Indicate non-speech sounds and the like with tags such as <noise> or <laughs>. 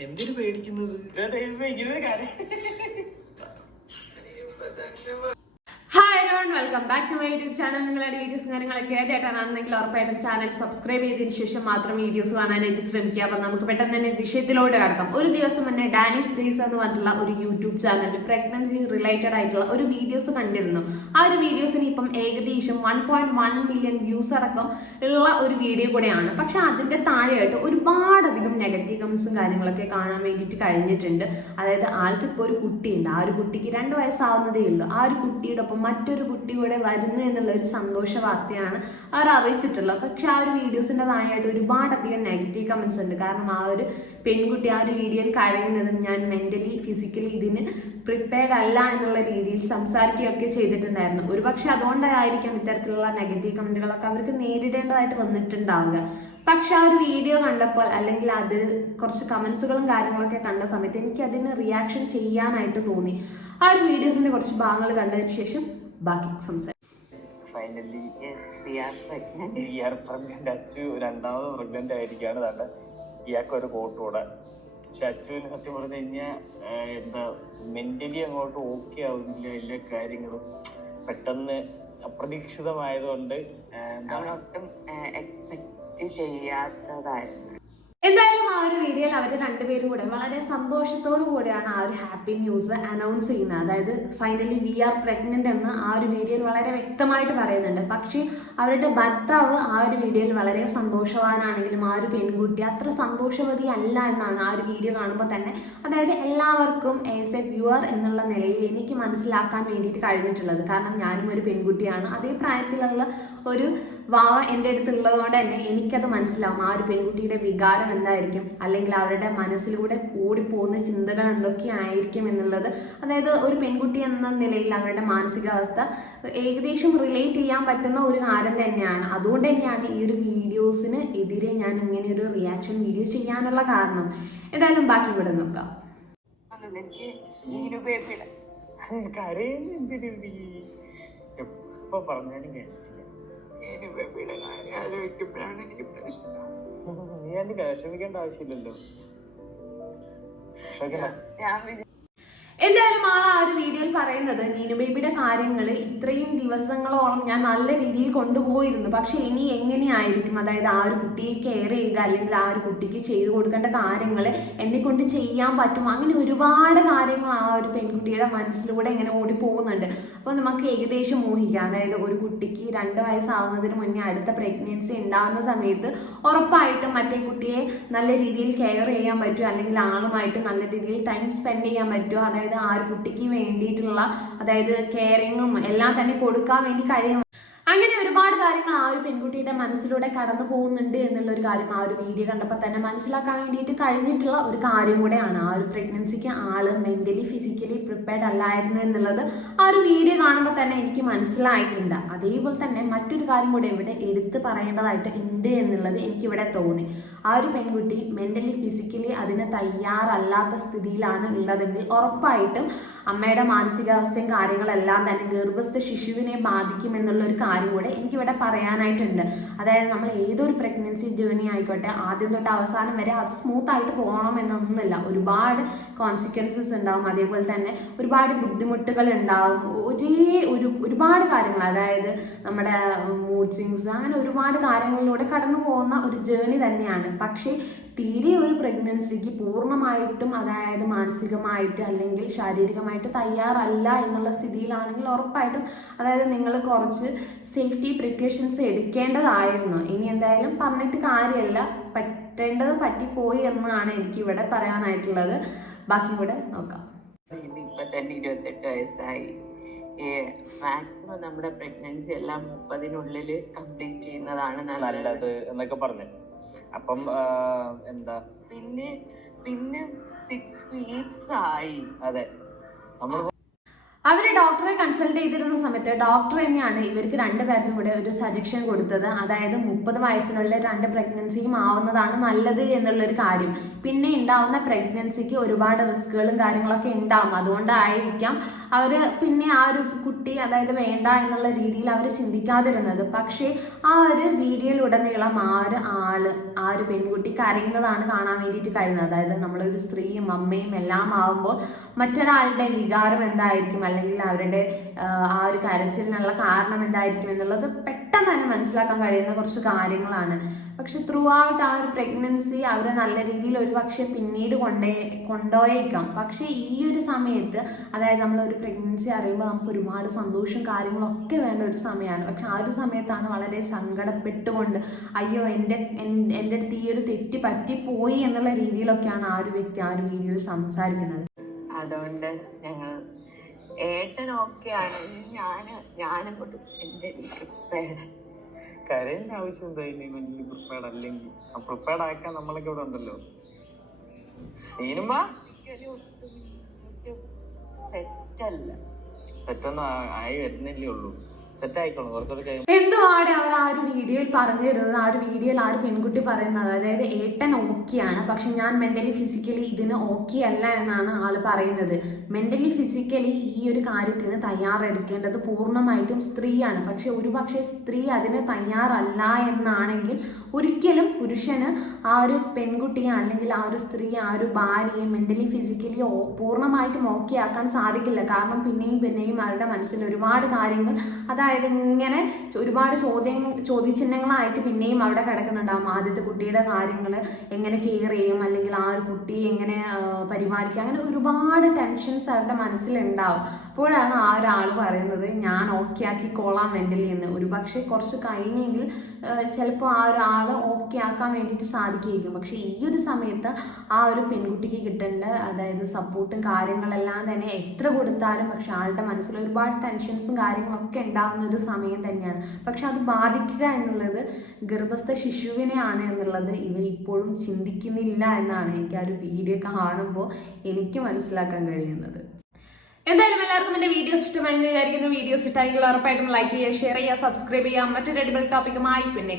എന്തിനു പേടിക്കുന്നത്? ഇങ്ങനെ കാര്യം? Welcome back to my YouTube channel നിങ്ങളുടെ വീഡിയോസ് കാര്യങ്ങളൊക്കെ ആദ്യമായിട്ടാണെന്നെങ്കിൽ ഉറപ്പായിട്ടും ചാനൽ സബ്സ്ക്രൈബ് ചെയ്തതിനു ശേഷം മാത്രം വീഡിയോസ് കാണാനായിട്ട് ശ്രമിക്കുക. അപ്പം നമുക്ക് പെട്ടെന്ന് തന്നെ വിഷയത്തിലോട്ട് കടക്കാം. ഒരു ദിവസം മുന്നേ ഡാനിസ് ഡേയ്സ് എന്ന് പറഞ്ഞിട്ടുള്ള ഒരു യൂട്യൂബ് ചാനലിൽ പ്രഗ്നൻസി റിലേറ്റഡ് ആയിട്ടുള്ള ഒരു വീഡിയോസ് കണ്ടിരുന്നു. ആ ഒരു വീഡിയോസിന് ഇപ്പം ഏകദേശം one point one million views അടക്കം ഉള്ള ഒരു വീഡിയോ കൂടെയാണ്. പക്ഷെ അതിന്റെ താഴെയായിട്ട് ഒരുപാടധികം നെഗറ്റീവ് കമൻസും കാര്യങ്ങളൊക്കെ കാണാൻ വേണ്ടിയിട്ട് കഴിഞ്ഞിട്ടുണ്ട്. അതായത് ആൾക്ക് ഇപ്പോൾ ഒരു കുട്ടിയുണ്ട്. ആ ഒരു കുട്ടിക്ക് രണ്ട് വയസ്സാവുന്നതേ ഉള്ളൂ. ആ ഒരു കുട്ടിയുടെ ഒപ്പം മറ്റൊരു കുട്ടി കൂടെ വരുന്നു എന്നുള്ള ഒരു സന്തോഷ വാർത്തയാണ് അവർ അറിയിച്ചിട്ടുള്ളത്. പക്ഷെ ആ ഒരു വീഡിയോസിന്റെ താഴെയായിട്ട് ഒരുപാടധികം നെഗറ്റീവ് കമൻസ് ഉണ്ട്. കാരണം ആ ഒരു പെൺകുട്ടി ആ ഒരു വീഡിയോയിൽ കരയുന്നതും ഞാൻ മെന്റലി ഫിസിക്കലി ഇതിന് പ്രിപ്പയർഡ് അല്ല എന്നുള്ള രീതിയിൽ സംസാരിക്കുകയൊക്കെ ചെയ്തിട്ടുണ്ടായിരുന്നു. ഒരുപക്ഷെ അതുകൊണ്ടായിരിക്കും ഇത്തരത്തിലുള്ള നെഗറ്റീവ് കമന്റുകളൊക്കെ അവർക്ക് നേരിടേണ്ടതായിട്ട് വന്നിട്ടുണ്ടാവുക. പക്ഷെ ആ ഒരു വീഡിയോ കണ്ടപ്പോൾ അല്ലെങ്കിൽ അത് കുറച്ച് കമൻസുകളും കാര്യങ്ങളൊക്കെ കണ്ട സമയത്ത് എനിക്ക് അതിന് റിയാക്ഷൻ ചെയ്യാനായിട്ട് തോന്നി. ആ ഒരു വീഡിയോസിന്റെ കുറച്ച് ഭാഗങ്ങൾ കണ്ടതിന് ശേഷം ബാക്കി സംസാരിക്കും. ഫൈനലി ഇയർ പ്രഗ്നന്റ് അച്ചു രണ്ടാമത് പ്രഗ്നന്റ് ആയിരിക്കാണ് താണ്ട ഇയാൾക്ക് ഒരു കോട്ടൂടെ പക്ഷെ അച്ചുവിന് സത്യം പറഞ്ഞു കഴിഞ്ഞാൽ എന്താ മെന്റലി അങ്ങോട്ട് ഓക്കെ ആവുന്നില്ല. എല്ലാ കാര്യങ്ങളും പെട്ടെന്ന് അപ്രതീക്ഷിതമായതുകൊണ്ട് ഒട്ടും എക്സ്പെക്ട് ചെയ്യാത്തതായിരുന്നു. എന്തായാലും ആ ഒരു വീഡിയോയിൽ അവർ രണ്ടുപേരും കൂടെ വളരെ സന്തോഷത്തോടു കൂടെയാണ് ആ ഒരു ഹാപ്പി ന്യൂസ് അനൗൺസ് ചെയ്യുന്നത്. അതായത് ഫൈനലി വി ആർ പ്രഗ്നന്റ് എന്ന് ആ ഒരു വീഡിയോയിൽ വളരെ വ്യക്തമായിട്ട് പറയുന്നുണ്ട്. പക്ഷേ അവരുടെ ഭർത്താവ് ആ ഒരു വീഡിയോയിൽ വളരെ സന്തോഷവാനാണെങ്കിലും ആ ഒരു പെൺകുട്ടി അത്ര സന്തോഷവതി അല്ല എന്നാണ് ആ ഒരു വീഡിയോ കാണുമ്പോൾ തന്നെ അതായത് എല്ലാവർക്കും ആസ് എ വ്യൂവർ എന്നുള്ള നിലയിൽ എനിക്ക് മനസ്സിലാക്കാൻ വേണ്ടിയിട്ട് കഴിഞ്ഞിട്ടുള്ളത്. കാരണം ഞാനും ഒരു പെൺകുട്ടിയാണ്. അതേ പ്രായത്തിലുള്ള ഒരു വാവ എന്റെ അടുത്തുള്ളത് കൊണ്ട് തന്നെ എനിക്കത് മനസ്സിലാവും. ആ ഒരു പെൺകുട്ടിയുടെ വികാരം എന്തായിരിക്കും? അല്ലെങ്കിൽ അവരുടെ മനസ്സിലൂടെ ഓടിപ്പോകുന്ന ചിന്തകൾ എന്തൊക്കെയായിരിക്കും എന്നുള്ളത്. അതായത് ഒരു പെൺകുട്ടി എന്ന നിലയിൽ അവരുടെ മാനസികാവസ്ഥ ഏകദേശം റിലേറ്റ് ചെയ്യാൻ പറ്റുന്ന ഒരു കാര്യം തന്നെയാണ്. അതുകൊണ്ട് തന്നെയാണ് ഈ ഒരു വീഡിയോസിന് എതിരെ ഞാൻ ഇങ്ങനെ ഒരു റിയാക്ഷൻ വീഡിയോ ചെയ്യാനുള്ള കാരണം. എന്തായാലും ബാക്കി ഇവിടെ നോക്കാം. കരയുന്ന എന്തിനു എപ്പോ പറഞ്ഞാലും കരച്ചില്ല നീനു ബേബിയുടെ കാര്യം ആലോചിക്കുമ്പോഴാണ് എനിക്ക് പ്രശ്നം. <laughs> നീ അതിന് വിഷമിക്കേണ്ട ആവശ്യമില്ലല്ലോ? ഞാൻ എന്തായാലും ആൾ ആ ഒരു വീഡിയോയിൽ പറയുന്നത് നീനു ബേബിയുടെ കാര്യങ്ങൾ ഇത്രയും ദിവസങ്ങളോളം ഞാൻ നല്ല രീതിയിൽ കൊണ്ടുപോയിരുന്നു. പക്ഷെ ഇനി എങ്ങനെയായിരിക്കും? അതായത് ആ ഒരു കുട്ടിയെ കെയർ ചെയ്യുക അല്ലെങ്കിൽ ആ ഒരു കുട്ടിക്ക് ചെയ്തു കൊടുക്കേണ്ട കാര്യങ്ങൾ എന്നെ കൊണ്ട് ചെയ്യാൻ പറ്റും അങ്ങനെ ഒരുപാട് കാര്യങ്ങൾ ആ ഒരു പെൺകുട്ടിയുടെ മനസ്സിലൂടെ ഇങ്ങനെ ഓടി പോകുന്നുണ്ട്. അപ്പോൾ നമുക്ക് ഏകദേശം ഊഹിക്കാം. അതായത് ഒരു കുട്ടിക്ക് രണ്ട് വയസ്സാവുന്നതിന് മുന്നേ അടുത്ത പ്രഗ്നൻസി ഉണ്ടാകുന്ന സമയത്ത് ഉറപ്പായിട്ടും മറ്റേ കുട്ടിയെ നല്ല രീതിയിൽ കെയർ ചെയ്യാൻ പറ്റും. അല്ലെങ്കിൽ ആളുമായിട്ട് നല്ല രീതിയിൽ ടൈം സ്പെൻഡ് ചെയ്യാൻ പറ്റും. അതായത് ആ ഒരു കുട്ടിക്ക് വേണ്ടിയിട്ടുള്ള അതായത് കെയറിങ്ങും എല്ലാം തന്നെ കൊടുക്കാൻ വേണ്ടി കഴിയും അങ്ങനെ ഒരുപാട് കാര്യങ്ങൾ ആ ഒരു പെൺകുട്ടിയുടെ മനസ്സിലൂടെ കടന്നു പോകുന്നുണ്ട് എന്നുള്ള ഒരു കാര്യം ആ ഒരു വീഡിയോ കണ്ടപ്പോൾ തന്നെ മനസ്സിലാക്കാൻ വേണ്ടിയിട്ട് കഴിഞ്ഞിട്ടുള്ള ഒരു കാര്യം കൂടെയാണ് ആ ഒരു പ്രഗ്നൻസിക്ക് ആൾ മെന്റലി ഫിസിക്കലി പ്രിപ്പയർഡ് അല്ലായിരുന്നു എന്നുള്ളത് ആ ഒരു വീഡിയോ കാണുമ്പോൾ തന്നെ എനിക്ക് മനസ്സിലായിട്ടുണ്ട്. അതേപോലെ തന്നെ മറ്റൊരു കാര്യം കൂടെ ഇവിടെ എടുത്തു പറയേണ്ടതായിട്ട് ഉണ്ട് എന്നുള്ളത് എനിക്കിവിടെ തോന്നി. ആ ഒരു പെൺകുട്ടി മെന്റലി ഫിസിക്കലി അതിന് തയ്യാറല്ലാത്ത സ്ഥിതിയിലാണ് ഉള്ളതെങ്കിൽ ഉറപ്പായിട്ടും അമ്മയുടെ മാനസികാവസ്ഥയും കാര്യങ്ങളെല്ലാം തന്നെ ഗർഭസ്ഥ ശിശുവിനെ ബാധിക്കും എന്നുള്ള ഒരു കാര്യം കൂടെ എനിക്കിവിടെ പറയാനായിട്ടുണ്ട്. അതായത് നമ്മൾ ഏതൊരു പ്രഗ്നൻസി ജേർണി ആയിക്കോട്ടെ ആദ്യം തൊട്ട് അവസാനം വരെ അത് സ്മൂത്ത് ആയിട്ട് പോകണം എന്നൊന്നുമില്ല ഒരുപാട് കോൺസിക്വൻസസ് ഉണ്ടാവും. അതേപോലെ തന്നെ ഒരുപാട് ബുദ്ധിമുട്ടുകൾ ഉണ്ടാവും. ഒരേ ഒരു ഒരുപാട് കാര്യങ്ങൾ. അതായത് നമ്മുടെ മൂഡ് സ്വിങ്സ് അങ്ങനെ ഒരുപാട് കാര്യങ്ങളിലൂടെ കടന്നു പോകുന്ന ഒരു ജേർണി തന്നെയാണ്. പക്ഷേ തീരെ ഒരു പ്രഗ്നൻസിക്ക് പൂർണമായിട്ടും അതായത് മാനസികമായിട്ട് അല്ലെങ്കിൽ ശാരീരികമായിട്ട് തയ്യാറല്ല എന്നുള്ള സ്ഥിതിയിലാണെങ്കിൽ ഉറപ്പായിട്ടും അതായത് നിങ്ങൾ കുറച്ച് സേഫ്റ്റി പ്രിക്കോഷൻസ് എടുക്കേണ്ടതായിരുന്നു. ഇനി എന്തായാലും പറഞ്ഞിട്ട് കാര്യമല്ല പറ്റേണ്ടത് പറ്റിപ്പോയി എന്നാണ് എനിക്കിവിടെ പറയാനായിട്ടുള്ളത്. ബാക്കി കൂടെ നോക്കാം. ഇപ്പൊ തന്നെ ഇരുപത്തെട്ട് വയസ്സായി. മാക്സിമം നമ്മുടെ പ്രഗ്നൻസി എല്ലാം മുപ്പതിനുള്ളിൽ കംപ്ലീറ്റ് ചെയ്യുന്നതാണ് നല്ലത്. നല്ലത് എന്നൊക്കെ പറഞ്ഞു. അപ്പം എന്താ? പിന്നെ പിന്നെ സിക്സ് വീക്സ് ആയി. അതെ. നമ്മൾ അവർ ഡോക്ടറെ കൺസൾട്ട് ചെയ്തിരുന്ന സമയത്ത് ഡോക്ടർ തന്നെയാണ് ഇവർക്ക് രണ്ട് രണ്ടുപേർക്കും കൂടെ ഒരു സജഷൻ കൊടുത്തത്. അതായത് മുപ്പത് വയസ്സിനുള്ള രണ്ട് പ്രഗ്നൻസിയും ആവുന്നതാണ് നല്ലത് എന്നുള്ളൊരു കാര്യം. പിന്നെ ഉണ്ടാവുന്ന പ്രഗ്നൻസിക്ക് ഒരുപാട് റിസ്കുകളും കാര്യങ്ങളൊക്കെ ഉണ്ടാവും അതുകൊണ്ടായിരിക്കാം അവർ പിന്നെ ആ ഒരു കുട്ടി അതായത് വേണ്ട എന്നുള്ള രീതിയിൽ അവർ ചിന്തിക്കാതിരുന്നത്. പക്ഷേ ആ ഒരു വീഡിയോയിലുടനീളം ആ ഒരു ആൾ ആ ഒരു പെൺകുട്ടി കരയുന്നതാണ് കാണാൻ വേണ്ടിയിട്ട് കഴിയുന്നത്. അതായത് നമ്മളൊരു സ്ത്രീയും അമ്മയും എല്ലാം ആവുമ്പോൾ മറ്റൊരാളുടെ വികാരം എന്തായിരിക്കും? അല്ലെങ്കിൽ അവരുടെ ആ, ഒരു കരച്ചിലിനുള്ള കാരണം എന്തായിരിക്കും എന്നുള്ളത് പെട്ടെന്ന് തന്നെ മനസ്സിലാക്കാൻ കഴിയുന്ന കുറച്ച് കാര്യങ്ങളാണ്. പക്ഷെ ത്രൂ ഔട്ട് ആ ഒരു പ്രഗ്നൻസി അവരെ നല്ല രീതിയിൽ ഒരു പക്ഷേ പിന്നീട് കൊണ്ടേ കൊണ്ടുപോയേക്കാം പക്ഷെ ഈ ഒരു സമയത്ത് അതായത് നമ്മൾ ഒരു പ്രഗ്നൻസി അറിയുമ്പോൾ നമുക്ക് ഒരുപാട് സന്തോഷം കാര്യങ്ങളൊക്കെ വേണ്ട ഒരു സമയമാണ്. പക്ഷെ ആ ഒരു സമയത്താണ് വളരെ സങ്കടപ്പെട്ടുകൊണ്ട് അയ്യോ എന്റെ എന്റെ അടുത്ത് ഈ ഒരു തെറ്റ് പറ്റിപ്പോയി എന്നുള്ള രീതിയിലൊക്കെയാണ് ആ ഒരു വ്യക്തി ആ ഒരു വീഡിയോയിൽ സംസാരിക്കുന്നത്. അതുകൊണ്ട് ഞങ്ങൾ ഏട്ടൻ ഓക്കെ ആണെങ്കിൽ ഞാൻ ഞാനും കൊണ്ട് എന്റെ പ്രിപ്പയർഡ് കരയേണ്ട ആവശ്യം എന്താ ഇനി മെന്റലി പ്രിപ്പയർഡ് അല്ലെങ്കിൽ പ്രിപ്പയർഡ് ആക്കാൻ നമ്മളൊക്കെ ഇവിടെ ഉണ്ടല്ലോ. നീനുമ്പ ഒട്ടും സെറ്റ് അല്ല. സെറ്റൊന്നും വരുന്നില്ലേ ഉള്ളൂ. എന്തുവാടെ അവർ ആ ഒരു വീഡിയോയിൽ പറഞ്ഞു തരുന്നത്? ആ ഒരു വീഡിയോയിൽ ആ ഒരു പെൺകുട്ടി പറയുന്നത്. അതായത് ഏട്ടൻ ഓക്കെയാണ്. പക്ഷെ ഞാൻ മെന്റലി ഫിസിക്കലി ഇതിന് ഓക്കെ അല്ല എന്നാണ് ആൾ പറയുന്നത്. മെന്റലി ഫിസിക്കലി ഈ ഒരു കാര്യത്തിന് തയ്യാറെടുക്കേണ്ടത് പൂർണമായിട്ടും സ്ത്രീയാണ്. പക്ഷെ ഒരു പക്ഷേ സ്ത്രീ അതിന് തയ്യാറല്ല എന്നാണെങ്കിൽ ഒരിക്കലും പുരുഷന് ആ ഒരു പെൺകുട്ടിയെ അല്ലെങ്കിൽ ആ ഒരു സ്ത്രീ ആ ഒരു ഭാര്യയെ മെന്റലി ഫിസിക്കലി പൂർണമായിട്ടും ഓക്കെ ആക്കാൻ സാധിക്കില്ല. കാരണം പിന്നെയും പിന്നെയും അവരുടെ മനസ്സിൽ ഒരുപാട് കാര്യങ്ങൾ അതായത് ഇങ്ങനെ ഒരുപാട് ചോദ്യങ്ങൾ ചോദ്യചിഹ്നങ്ങളായിട്ട് പിന്നെയും അവിടെ കിടക്കുന്നുണ്ടാവും. ആദ്യത്തെ കുട്ടിയുടെ കാര്യങ്ങൾ എങ്ങനെ കെയർ ചെയ്യും അല്ലെങ്കിൽ ആ ഒരു കുട്ടിയെ എങ്ങനെ പരിപാലിക്കുക പരിപാലിക്കും. അങ്ങനെ ഒരുപാട് ടെൻഷൻസ് അവരുടെ മനസ്സിലുണ്ടാവും. അപ്പോഴാണ് ആ ഒരാൾ പറയുന്നത് ഞാൻ ഓക്കെ ആക്കിക്കോളാം മെന്റലി എന്ന് ഒരു പക്ഷേ കുറച്ച് കഴിഞ്ഞെങ്കിൽ ചിലപ്പോൾ ആ ഒരാൾ ഓക്കെ ആക്കാൻ വേണ്ടിയിട്ട് സാധിക്കുകയായിരിക്കും പക്ഷേ ഈ ഒരു സമയത്ത് ആ ഒരു പെൺകുട്ടിക്ക് കിട്ടേണ്ട അതായത് സപ്പോർട്ടും കാര്യങ്ങളെല്ലാം തന്നെ എത്ര കൊടുത്താലും പക്ഷെ ആളുടെ മനസ്സിൽ ഒരുപാട് ടെൻഷൻസും കാര്യങ്ങളൊക്കെ ഉണ്ടാകുന്ന ഒരു സമയം തന്നെയാണ്. പക്ഷെ അത് ബാധിക്കുക എന്നുള്ളത് ഗർഭസ്ഥ ശിശുവിനെയാണ് എന്നുള്ളത് ഇവർ ഇപ്പോഴും ചിന്തിക്കുന്നില്ല എന്നാണ് എനിക്ക് ആ ഒരു വീഡിയോ കാണുമ്പോൾ എനിക്ക് മനസ്സിലാക്കാൻ കഴിയുന്നത്. എന്തായാലും എല്ലാവർക്കും എന്റെ വീഡിയോസ് ഇഷ്ടമായി വിചാരിക്കുന്ന. വീഡിയോസ് ഇഷ്ടമെങ്കിൽ ഉറപ്പായിട്ടും ലൈക്ക് ചെയ്യുക ഷെയർ ചെയ്യുക സബ്സ്ക്രൈബ് ചെയ്യുക. മറ്റൊരു അടിപൊളി ടോപ്പിക്കുമായി പിന്നെ